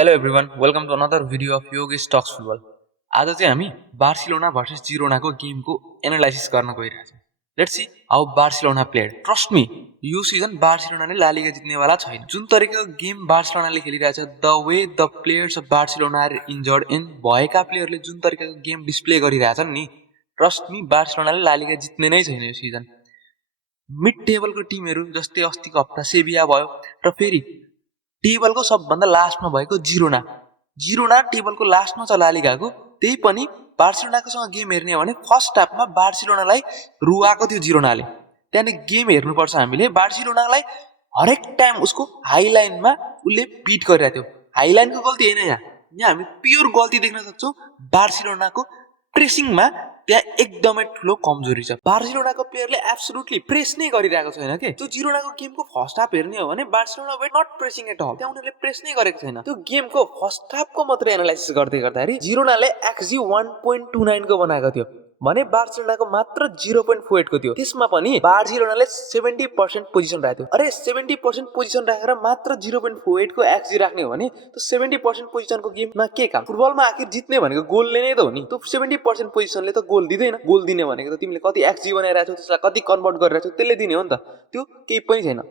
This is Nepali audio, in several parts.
Hello everyone, welcome to another video of Yogesh Talks Football. आज चाहिँ हामी बार्सिलोना भर्सेस जिरोनाको गेमको एनालाइसिस गर्न गइरहेछौँ. Let's see how Barcelona played. Trust me, यो सिजन बार्सिलोनाले ला लिगा जित्नेवाला छैन. जुन तरिकाको गेम बार्सिलोनाले खेलिरहेछ, the way the players of Barcelona are injured in भएका प्लेयरले जुन तरिकाको गेम डिस्प्ले गरिरहेछन् नि, ट्रस्ट मी बार्सिलोनाले ला लिगा जित्ने नै छैन यो सिजन. मिड टेबलको टिमहरू जस्तै अस्तिको हप्ता सेभिया भयो र फेरि टेबलको सबभन्दा लास्टमा भएको जिरोना टेबलको लास्टमा छ ला लिगाको. त्यही पनि बार्सिलोनाकोसँग गेम हेर्ने हो भने फर्स्ट हाफमा बार्सिलोनालाई रुवाएको थियो जिरोनाले. त्यहाँदेखि गेम हेर्नुपर्छ हामीले. बार्सिलोनालाई हरेक टाइम उसको हाई लाइनमा उसले बिट गरिरहेको थियो. हाई लाइनको गल्ती होइन, यहाँ हामी प्योर गल्ती देख्न सक्छौँ. बार्सिलोनाको प्रेसिङमा त्यहाँ एकदमै ठुलो कमजोरी छ. बार्सिलोनाको प्लेयरले एब्सोल्युटली प्रेस नै गरिरहेको छैन के. त्यो जिरोनाको गेमको फर्स्ट हाफ हेर्ने हो भने Barcelona were not pressing at all. त्यहाँ उनीहरूले प्रेस नै गरेको छैन. त्यो गेमको फर्स्ट हाफको मात्रै एनालाइसिस गर्दाखेरि जिरोनाले एक्सजी 1.29 को बनाएको थियो भने बार्सिलोनाको मात्र 0.48 को थियो. त्यसमा पनि बार्सिलोनाले 70% पोजिसन राख्यो. अरे 70% पोजिसन राखेर मात्र 0.48 को एक्सजी राख्ने हो भने त्यो 70% पोजिसनको गेममा के काम? फुटबलमा आखिर जित्ने भनेको गोलले नै त हो नि. त्यो 70% पोजिसनले त गोल दिँदैन. गोल दिने भनेको त तिमीले कति एक्सजी बनाइरहेछौ, त्यसलाई कति कन्भर्ट गरिरहेछौ, त्यसले दिने हो नि त. त्यो केही पनि छैन.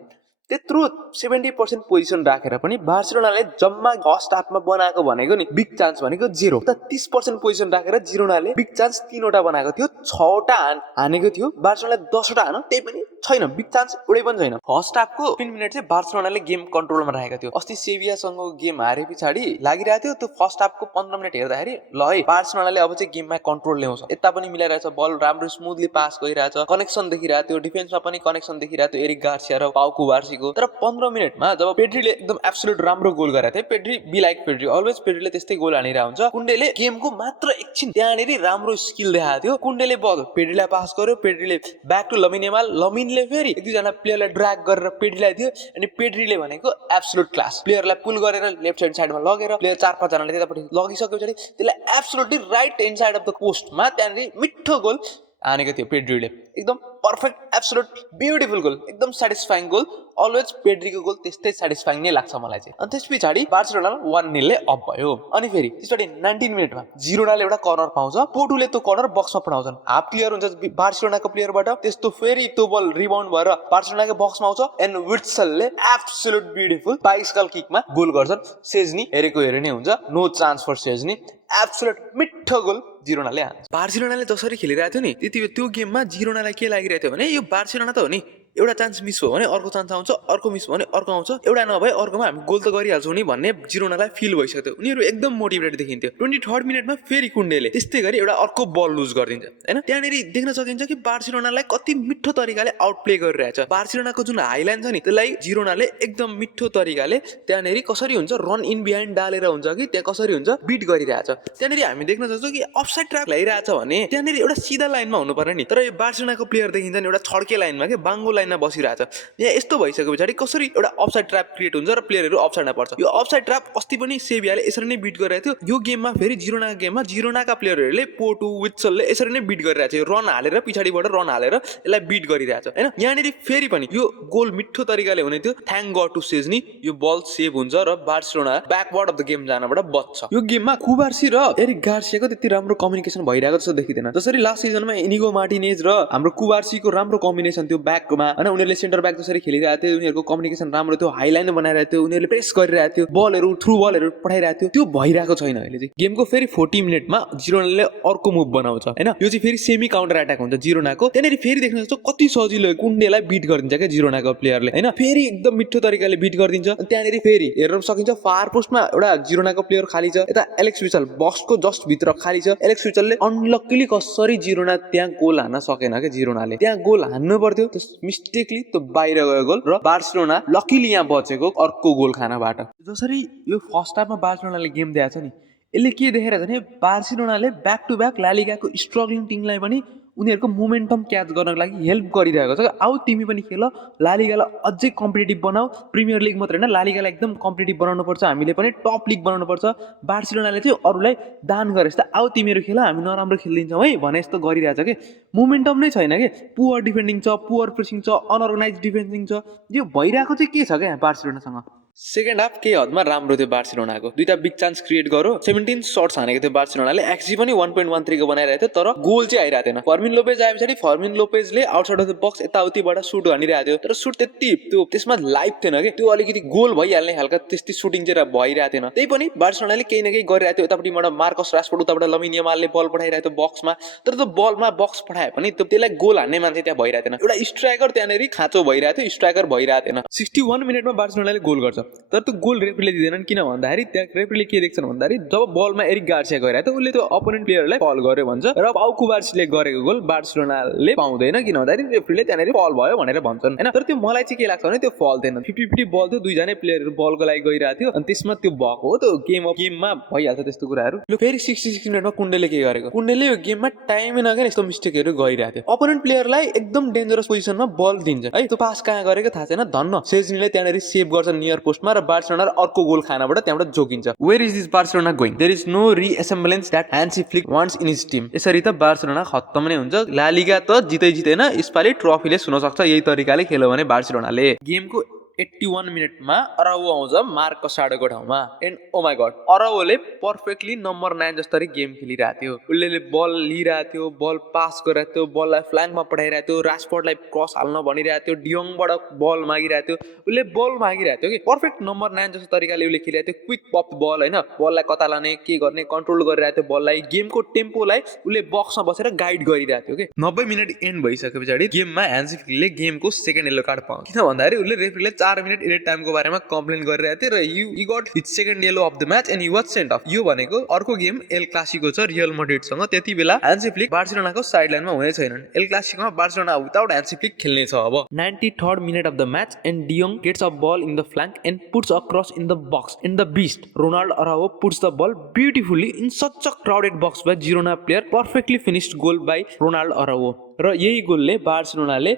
त्यत्रो 70% पोजिसन राखेर पनि बार्सिलोनाले जम्मा फर्स्ट हाफमा बनाएको भनेको नि बिग चान्स भनेको 0. त 30% पोजिसन राखेर जिरोनाले बिग चान्स 3वटा बनाएको थियो, 6वटा हानेको थियो. बार्सिलोनाले 10वटा हान्यो, त्यही पनि छैन, बिग चान्स एउटै पनि छैन. फर्स्ट हाफको 3 मिनेट चाहिँ बार्सिलोनाले गेम कन्ट्रोलमा राखेको थियो. अस्ति सेभियासँग गेम हारे पछाडि लागिरहेको थियो. त्यो फर्स्ट हाफको 15 मिनेट हेर्दाखेरि ल है बार्सिलोनाले अब चाहिँ गेममा कन्ट्रोल ल्याउँछ. यता पनि मिलाइरहेछ, बल राम्रो स्मुथली पास गरिरहेछ, कनेक्सन देखिरहेको थियो, डिफेन्समा पनि कनेक्सन देखिरहेको थियो एरिक गार्सिया र पाउ कुबार्सी. तर 15 मिनेटमा जब पेड्रीले एकदम एब्सोल्युट राम्रो गोल गरेको थियो, Pedri be like Pedri, always पेड्रीले त्यस्तै गोल हानिरहेको हुन्छ. कुण्डेले गेमको मात्र एकछिन त्यहाँनिर राम्रो स्किल देखाएको थियो. कुण्डेले बल पेड्रीलाई पास गर्यो, पेड्रीले ब्याक टु लमिन यामाल, लमिनले फेरि एक दुईजना प्लेयरलाई ड्र्याग गरेर पेड्रीलाई दियो. अनि पेड्रीले भनेको एब्सोल्युट क्लास. प्लेयरलाई पुल गरेर लेफ्ट ह्यान्ड साइडमा लगेर प्लेयर 4-5 जनाले त्यतापट्टि लगिसकेपछि त्यसलाई absolutely right hand side of the पोस्टमा त्यहाँनिर मिठो गोल हानेको थियो पेड्रीले. एकदम पर्फेक्ट, एब्सोल्युट ब्युटिफुल गोल, एकदम सेटिस्फाइङ गोल. अलवेज पेड्रीको गोल त्यस्तै सेटिस्फाइङ नै लाग्छ मलाई चाहिँ. अनि त्यस पछाडि बार्सिलोना 1-0 ले अप भयो. अनि फेरि त्यसपछि 19 मिनेटमा जिरोनाले एउटा कर्नर पाउँछ. पोर्टुले त्यो कर्नर बक्समा पठाउँछन्. हाफ क्लियर हुन्छ बार्सिलोनाको प्लेयरबाट. त्यस्तो फेरि त्यो बल रिबाउन्ड भएर बार्सिलोनाको बक्समा आउँछ. एन्ड विट्सलले एब्सोल्युट ब्युटिफुल बाइसिकल किकमा गोल गर्छन्. सेजनी हेरेको हेरे नै हुन्छ, no chance for Szczesny. Absolute मिठो गोल जिरोनाले हान्छ. बार्सिलोनाले जसरी खेलिरहेको थियो नि, त्यति त्यो गेममा जिरोनालाई के लागिरहेको थियो भने यो बार्सिलोना त हो नि, एउटा चान्स मिस भयो भने अर्को चान्स आउँछ, अर्को मिस भयो भने अर्को आउँछ, एउटा नभए अर्कोमा हामी गोल त गरिहाल्छौँ नि भन्ने जिरोनालाई फिल भइसक्यो. उनीहरू एकदम मोटिभेटेड देखिन्थ्यो. 23rd मिनेटमा फेरि कुण्डेले त्यस्तै गरी एउटा अर्को बल लुज गरिदिन्छ हैन. त्यहाँनिर देख्न सकिन्छ कि बार्सिलोनालाई कति मिठो तरिकाले आउटप्ले गरिरहेछ. बार्सिलोनाको जुन हाइलाइन छ नि, त्यसलाई जिरोनाले एकदम मिठो तरिकाले त्यहाँनिर कसरी हुन्छ रन इन बिहाइन्ड डालेर हुन्छ कि त्यहाँ कसरी हुन्छ बिट गरिरहेछ. त्यहाँनिर हामी देख्न सक्छौँ कि अफसाइड ट्र्याप ल्याइरहेछ भने त्यहाँनिर एउटा सिधा लाइनमा हुनु पर्ने नि. तर यो बार्सिलोनाको प्लेयर देखिन्छ नि एउटा छड्के लाइनमा के बाङ्गो लाइनमा बसिरहेछ. यहाँ यस्तो भइसके पछाडि कसरी एउटा अफसाइड ट्र्याप क्रिएट हुन्छ र प्लेयरहरू अफसाइडमा पर्छ. यो अफसाइड ट्र्याप अस्ति पनि सेभियाले यसरी नै बिट गरिरहेको थियो. यो गेममा फेरि जिरोनाको गेममा जिरोनाका प्लेयरहरूले पोर्टु विट्सलले यसरी नै बिट गरिरहेछ. रन हालेर पछाडिबाट रन हालेर यसलाई बिट गरिरहेछ हैन. यहाँनिर फेरि पनि यो गोल मिठो तरिकाले हुने थियो. Thank god to Szczesny. यो बल सेभ हुन्छ र Barcelona backward of the game जानबाट बच्छ. यो गेममा कुबार्सी र एरिक गार्सियाको त्यति राम्रो कम्युनिकेसन भइरहेको जस्तो देखिँदैन. जसरी लास्ट सिजनमा इनिगो मार्टिनेज र हाम्रो कुबार्सीको राम्रो कम्बिनेसन थियो ब्याकमा हैन. उनीहरूले सेन्टर ब्याक जसरी खेलिरहेको थियो, उनीहरूको कम्युनिकेसन राम्रो थियो, हाइलाइन बनाइरहेको थियो, उनीहरूले प्रेस गरिरहेको थियो, बलहरू थ्रु बलहरू पठाइरहेको थियो. त्यो भइरहेको छैन अहिले चाहिँ. गेमको फेरि 40 मिनेटमा जिरोनाले अर्को मुभ बनाउँछ हैन. यो चाहिँ फेरि सेमी काउन्टर अट्याक हुन्छ जिरोनाको. त्यहाँनिर फेरि देख्न सक्छौ कति सजिलो कुण्डेलाई बिट गरिदिन्छ क्या जिरोनाको प्लेयरले हैन. फेरि एकदम मिठो तरिकाले बिट गरिदिन्छ. त्यहाँनिर फेरि हेर्न सकिन्छ फार पोस्टमा एउटा जिरोनाको प्लेयर खाली छ. यता एलेक्स विचल बक्सको जस्ट भित्र खाली छ. एलेक्स विचलले अनलक्कीली कसरी जिरोना त्यहाँ गोल हान्न सकेन के. जिरोनाले त्यहाँ गोल हान्नु पर्थ्यो, त्यो मिस्टेकली त्यो बाहिर गयो गोल र बार्सिलोना लकीली यहाँ बचेको अर्को गोल खानबाट. जसरी यो फर्स्ट हाफमा बार्सिलोनाले गेम देखाएको छ नि, यसले के देखेर भने बार्सिलोनाले ब्याक टु ब्याक ला लिगाको स्ट्रगलिङ टिमलाई पनि उनीहरूको मोमेन्टम क्याच गर्नको लागि हेल्प गरिरहेको छ. आउ तिमी पनि खेल, ला लिगालाई अझै कम्पिटिटिभ बनाऊ. प्रिमियर लिग मात्र होइन, ला लिगालाई एकदम कम्पिटिटिभ बनाउनु पर्छ. हामीले पनि टप लिग बनाउनु पर्छ. बार्सिलोनाले चाहिँ अरूलाई दान गरे जस्तो आउ तिमीहरू खेल, हामी नराम्रो खेलिदिन्छौँ है भने जस्तो गरिरहेछ कि. मोमेन्टम नै छैन कि. पुवर डिफेन्डिङ छ, पुवर प्रेसिङ छ, अनअर्गनाइज डिफेन्सिङ छ. यो भइरहेको चाहिँ के छ क्या बार्सिलोनासँग. सेकेन्ड हाफ केही हदमा राम्रो थियो बार्सिलोनाको, दुईटा बिग चान्स क्रिएट गर्यो, 17 शट्स हानेको थियो बार्सिलोनाले, एक्सजी पनि 1.13 को बनाइरहेको थियो, तर गोल चाहिँ आइरहेको थिएन। फर्मिन लोपेज आए पछाडि फर्मिन लोपेजले आउटसाइड अफ द बक्स यताउतिबाट सुट हानिरहेको थियो, तर सुट त्यति त्यो त्यसमा लाइभ थिएन के, त्यो अलिकति गोल भइहाल्ने खालका त्यस्तै सुटिङ चाहिँ भइरहेको थिएन। त्यही पनि बार्सिलोनाले केही न केही गरिरहेको थियो, यतापट्टिबाट मार्कस राशफोर्ड, उताबाट लमिन यामालले बल पठाइरहेको थियो बक्समा, तर त्यो बलमा बक्स पठाए पनि त्यसलाई गोल हान्ने मान्छे त्यहाँ भइरहेको थिएन। एउटा स्ट्राइकर त्यहाँनिर खाँचो भइरहेको थियो, स्ट्राइकर भइरहेको थिएन। 61 मिनेटमा बार्सिलोनाले गोल गर्छ, तर त्यो गोल रेफ्रीले दिँदैनन्। किन भन्दाखेरि त्यहाँ रेफ्रीले के देख्छन् भन्दाखेरि जब बलमा एरिक गार्सिया गइरहेको थियो उसले त्यो अपोनेन्ट प्लेयरलाई फल गर्यो भन्छ, र पाउ कुबार्सीले गरेको गोल बार्सिलोनाले पाउँदैन, किन भन्दाखेरि रेफ्रीले त्यहाँनिर फल भयो भनेर भन्छन् हैन। तर त्यो मलाई चाहिँ के लाग्छ भने त्यो फल थिएन, 50-50 बल थियो, दुईजना प्लेयरहरू बलको लागि गइरहेको थियो, अनि त्यसमा त्यो भएको हो। त्यो गेममा भइहाल्छ त्यस्तो कुराहरू। ल फेरि 66 मिनेटमा कुण्डेले के गरेको, कुण्डेले यो गेममा टाइमै नगएर यस्तो मिस्टेकहरू गरिरहेको थियो। अपोनेन्ट प्लेयरलाई एकदम डेन्जरस पोजिसनमा बल दिन्छ है, त्यो पास कहाँ गरेको थाहा छैन, धन्न सेजनीले त्यहाँनिर सेभ गर्छ नियर पोस्टमा, र बार्सिलोना अर्को गोल खानाबाट त्यहाँबाट जोगिन्छ। Where is this Barcelona going, there is no resemblance that Hansi Flick wants in his team. यसरी त बार्सिलोना खत्तम नै हुन्छ। ला लिगा त जितेन, यसपालि ट्रफीले सुन्न सक्छ यही तरिकाले खेल्यो भने बार्सिलोनाले। गेमको 81 मिनेटमा अराओ आउँछ मार्क कसाडोको ठाउँमा, एन्ड ओ माई गड, अराओले पर्फेक्टली नम्बर 9 जस्तरी गेम खेलिरहेको थियो। उसले बल लिइरहेको थियो, बल पास गरिरहेको थियो, बललाई फ्ल्याङ्कमा पठाइरहेको थियो, राशफोर्डलाई क्रस हाल्न भनिरहेको थियो, डियोङबाट बल मागिरहेको थियो, उसले बल मागिरहेको थियो कि पर्फेक्ट नम्बर 9 जस्तो तरिकाले उसले खेलिरहेको थियो। क्विक पप बल होइन, बललाई कता लाने के गर्ने कन्ट्रोल गरिरहेको थियो, बललाई गेमको टेम्पोलाई उसले बक्समा बसेर गाइड गरिरहेको थियो कि 90 मिनट एन्ड भइसके पछाडि गेममा ह्यान्सी फ्लिकले गेमको सेकेन्ड येलो कार्ड पायो। किन भन्दाखेरि उसले रेफ्रीले 4 मिनट एडेड टाइमको बारेमा कम्प्लेन गरिरहेको थियो, र he got his second yellow of the match and he was sent off. यो भनेको अर्को गेम एल क्लासिको छ रियल मड्रिडसँग, त्यति बेला ह्यान्सी फ्लिक बार्सिलोनाको साइडलाइनमा हुने छैनन्। एल क्लासिकोमा बार्सिलोना विदाउट ह्यान्सी फ्लिक खेल्ने छ अब। 93rd minute of the match and de Jong gets a ball in the flank and puts across in the box and the beast Ronald Araujo puts the ball beautifully in such a crowded box by Girona player, perfectly finished goal by Ronald Araujo. र यही गोलले बार्सिलोनाले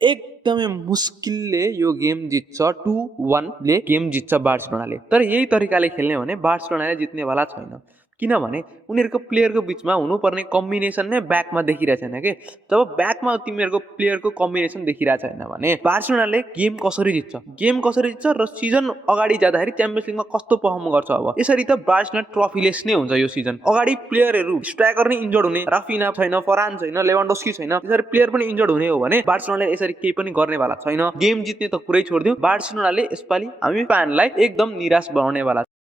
एकदमै मुस्किलले यो गेम जित्छ, 2-1 ले गेम जित्छ बार्सिलोनाले। तर यही तरिकाले खेल्ने भने बार्सिलोनाले जित्नेवाला छैन, किनभने उनीहरूको प्लेयरको बिचमा हुनुपर्ने कम्बिनेसन नै ब्याकमा देखिरहेको छैन कि। जब ब्याकमा तिमीहरूको प्लेयरको कम्बिनेसन देखिरहेको छैन भने बार्सिलोनाले गेम कसरी जित्छ र सिजन अगाडि जाँदाखेरि च्याम्पियन्स लिगमा कस्तो पर्फर्म गर्छ। अब यसरी त बार्सिलोना ट्रफीलेस नै हुन्छ यो सिजन। अगाडि प्लेयरहरू स्ट्राइकर नै इन्जर्ड हुने, राफिना छैन, फरान छैन, लेभान्डोस्की छैन, यसरी प्लेयर पनि इन्जर्ड हुने हो भने बार्सिलोनाले यसरी केही पनि गर्नेवाला छैन। गेम जित्ने त कुरै छोडिदिउँ, बार्सिलोनाले यसपालि हामी फ्यानलाई एकदम निराश बनाउनेवाला